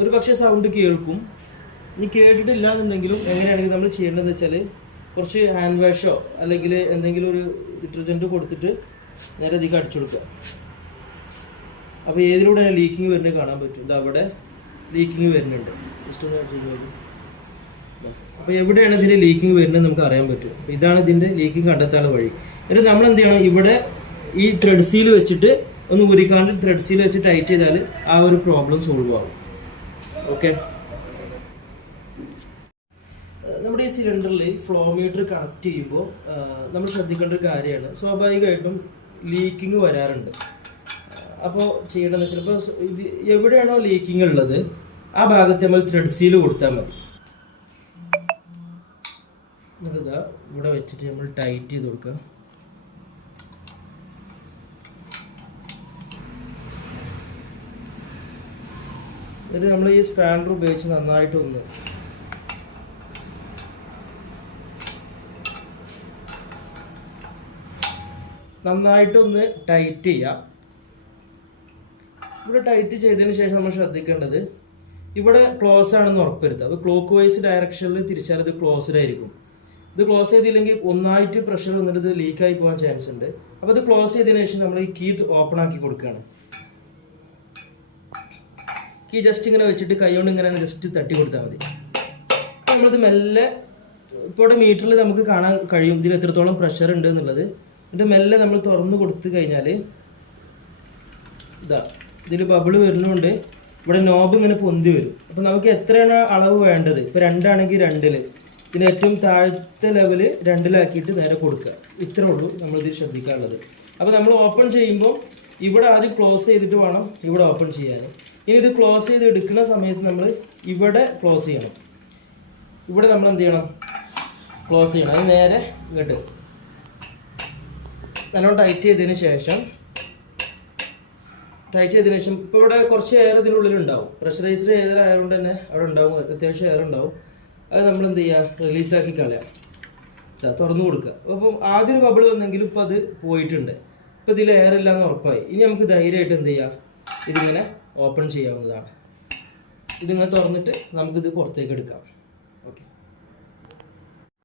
ഒരു പക്ഷേ സൗണ്ട് കേൾക്കും. ഇനി കേട്ടിട്ടില്ല എന്നുണ്ടെങ്കിലും എങ്ങനെയാണെങ്കിൽ നമ്മൾ ചെയ്യേണ്ടതെന്ന് വെച്ചാൽ കുറച്ച് ഹാൻഡ് വാഷോ അല്ലെങ്കിൽ എന്തെങ്കിലും ഒരു ഡിറ്റർജൻറ്റ് കൊടുത്തിട്ട് നേരെ അധികം അടിച്ചു കൊടുക്കുക. അപ്പോൾ ഏതിലൂടെയാണ് ലീക്കിങ് വരുന്നത് കാണാൻ പറ്റും. ഇത് അവിടെ ലീക്കിങ് വരുന്നുണ്ട്. ജസ്റ്റ് ഒന്ന് അടിച്ചു നോക്കും. അപ്പോൾ എവിടെയാണ് ഇതിൻ്റെ ലീക്കിങ് വരുന്നത് നമുക്ക് അറിയാൻ പറ്റും. അപ്പോൾ ഇതാണ് ഇതിൻ്റെ ലീക്കിങ് കണ്ടെത്താനുള്ള വഴി. എന്നിട്ട് നമ്മൾ എന്ത് ചെയ്യണം, ഇവിടെ ഈ ത്രെഡ് സീൽ വെച്ചിട്ട് ഒന്ന് ഉരിക്കാണ്ട് ത്രെഡ് സീൽ വെച്ച് ടൈറ്റ് ചെയ്താൽ ആ ഒരു പ്രോബ്ലം സോൾവ് ആവും. ഓക്കെ, നമ്മുടെ ഈ സിലിണ്ടറിൽ ഫ്ലോ മീറ്റർ കണക്ട് ചെയ്യുമ്പോൾ നമ്മൾ ശ്രദ്ധിക്കേണ്ട ഒരു കാര്യമാണ്, സ്വാഭാവികമായിട്ടും ലീക്കിങ് വരാറുണ്ട്. അപ്പോൾ ചെയ്യേണ്ടതെന്ന് വെച്ചാൽ ഇപ്പോൾ ഇത് എവിടെയാണോ ലീക്കിങ് ഉള്ളത് ആ ഭാഗത്ത് നമ്മൾ ത്രെഡ് സീൽ കൊടുത്താൽ മതി. എന്നിട്ടിതാ ഇവിടെ വെച്ചിട്ട് നമ്മൾ ടൈറ്റ് ചെയ്ത് കൊടുക്കുക. എന്നിട്ട് നമ്മൾ ഈ സ്പാനർ ഉപയോഗിച്ച് നന്നായിട്ടൊന്ന് ടൈറ്റ് ചെയ്യാം. ഇവിടെ ടൈറ്റ് ചെയ്തതിന് ശേഷം നമ്മൾ ശ്രദ്ധിക്കേണ്ടത് ഇവിടെ ക്ലോസ് ആണെന്ന് ഉറപ്പുവരുത്തുക. അപ്പോൾ ക്ലോക്ക് വൈസ് ഡയറക്ഷനിൽ തിരിച്ചാൽ ഇത് ക്ലോസ്ഡ് ആയിരിക്കും. ഇത് ക്ലോസ് ചെയ്തില്ലെങ്കിൽ ഒന്നായിട്ട് പ്രഷർ വന്നിട്ട് ഇത് ലീക്കായി പോകാൻ ചാൻസ് ഉണ്ട്. അപ്പോൾ ഇത് ക്ലോസ് ചെയ്തതിന് ശേഷം നമ്മൾ ഈ കീ ഓപ്പൺ ആക്കി കൊടുക്കുകയാണ്. കീ ജസ്റ്റ് ഇങ്ങനെ വെച്ചിട്ട് കൈ കൊണ്ട് ഇങ്ങനെ ജസ്റ്റ് തട്ടി കൊടുത്താൽ മതി. നമ്മളിത് മെല്ലെ ഇപ്പോൾ ഇവിടെ മീറ്ററിൽ നമുക്ക് കാണാൻ കഴിയും ഇതിൽ എത്രത്തോളം പ്രഷർ ഉണ്ട് എന്നുള്ളത്. എന്നിട്ട് മെല്ലെ നമ്മൾ തുറന്ന് കൊടുത്തു കഴിഞ്ഞാൽ ഇതാ ഇതിൽ ബബിൾ വരുന്നതുകൊണ്ട് ഇവിടെ നോബ് ഇങ്ങനെ പൊന്തി വരും. അപ്പോൾ നമുക്ക് എത്രയാണ് അളവ് വേണ്ടത്, ഇപ്പോൾ 2 ആണെങ്കിൽ 2-ൽ, ഇതിന് ഏറ്റവും താഴത്തെ ലെവല് 2-ലാക്കിയിട്ട് നേരെ കൊടുക്കുക. ഇത്രേ ഉള്ളൂ നമ്മളിതിൽ ശ്രദ്ധിക്കാനുള്ളത്. അപ്പോൾ നമ്മൾ ഓപ്പൺ ചെയ്യുമ്പോൾ ഇവിടെ ആദ്യം ക്ലോസ് ചെയ്തിട്ട് വേണം ഇവിടെ ഓപ്പൺ ചെയ്യാൻ. ഇനി ഇത് ക്ലോസ് ചെയ്ത് എടുക്കുന്ന സമയത്ത് നമ്മൾ ഇവിടെ ക്ലോസ് ചെയ്യണം. ഇവിടെ നമ്മൾ എന്ത് ചെയ്യണം, ക്ലോസ് ചെയ്യണം. അത് നേരെ ഇങ്ങോട്ട് നല്ലോണം ടൈറ്റ് ചെയ്തതിന് ശേഷം ഇപ്പോൾ ഇവിടെ കുറച്ച് എയർ ഇതിനുള്ളിലുണ്ടാവും. പ്രഷറൈസ്ഡ് എയർ ആയതുകൊണ്ട് തന്നെ അവിടെ ഉണ്ടാവും, അത്യാവശ്യം എയർ ഉണ്ടാവും. അത് നമ്മൾ എന്ത് ചെയ്യുക, റിലീസാക്കി കളയാം. തുറന്നു കൊടുക്കുക. അപ്പം ആദ്യം ഒരു ബബിൾ വന്നെങ്കിലും ഇപ്പോൾ അത് പോയിട്ടുണ്ട്. ഇപ്പോൾ ഇതിൽ എയർ ഇല്ലാന്ന് ഉറപ്പായി. ഇനി നമുക്ക് ധൈര്യമായിട്ട് എന്ത് ചെയ്യാം, ഇതിങ്ങനെ ഓപ്പൺ ചെയ്യാവുന്നതാണ്. ഇതിങ്ങനെ തുറന്നിട്ട് നമുക്കിത് പുറത്തേക്ക് എടുക്കാം.